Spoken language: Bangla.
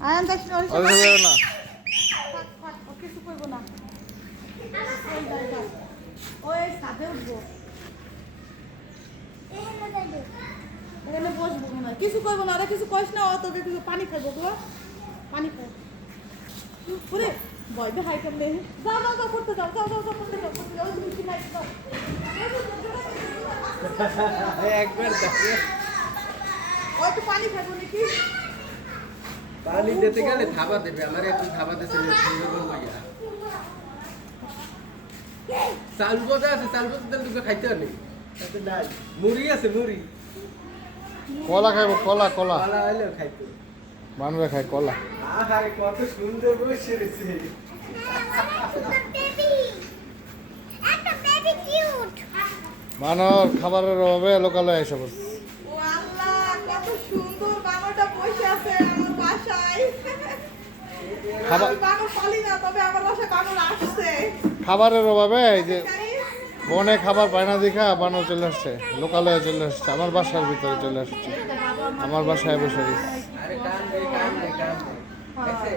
আয়ান দেখ না কিছু করবো না ওই সাথে উঠবো এখানে বসবো না কিছু করবো না ওরা কিছু করিস না ও তোকে কিছু পানি খাইবো তো পানি খাই পুরে ভয় হাই করলে যাও যাও যাও করতে যাও যাও যাও করতে যাও করতে যাও মিষ্টি খাই দাও একবার ও একটু পানি খাবো নাকি পানি দিতে গেলে খাবার দেবে আমার একটু খাবার দিতে সুন্দর ভাইয়া চাল বোঝা আছে চাল বোঝা তেল দুটো খাইতে নেই মুড়ি আছে মুড়ি কলা খাইবো কলা কলা কলা হলে খাইতে মানুষরা খায় কলা আরে কত সুন্দর বসে রয়েছে মানুষ খাবারের অভাবে লোকালয়ে এসে পড়ছে ও আল্লাহ কত সুন্দর বানরটা বসে আছে আমার বাসায় খাবার বানর পালি না তবে আমার বাসায় বানর আসছে খাবারের অভাবে এই যে বনে খাবার পায় না দেখা বানর চলে আসছে লোকালয়ে চলে আসছে আমার বাসার ভিতরে চলে আসছে আমার বাসায় বসে গেছে আরে কাম দে কাম দে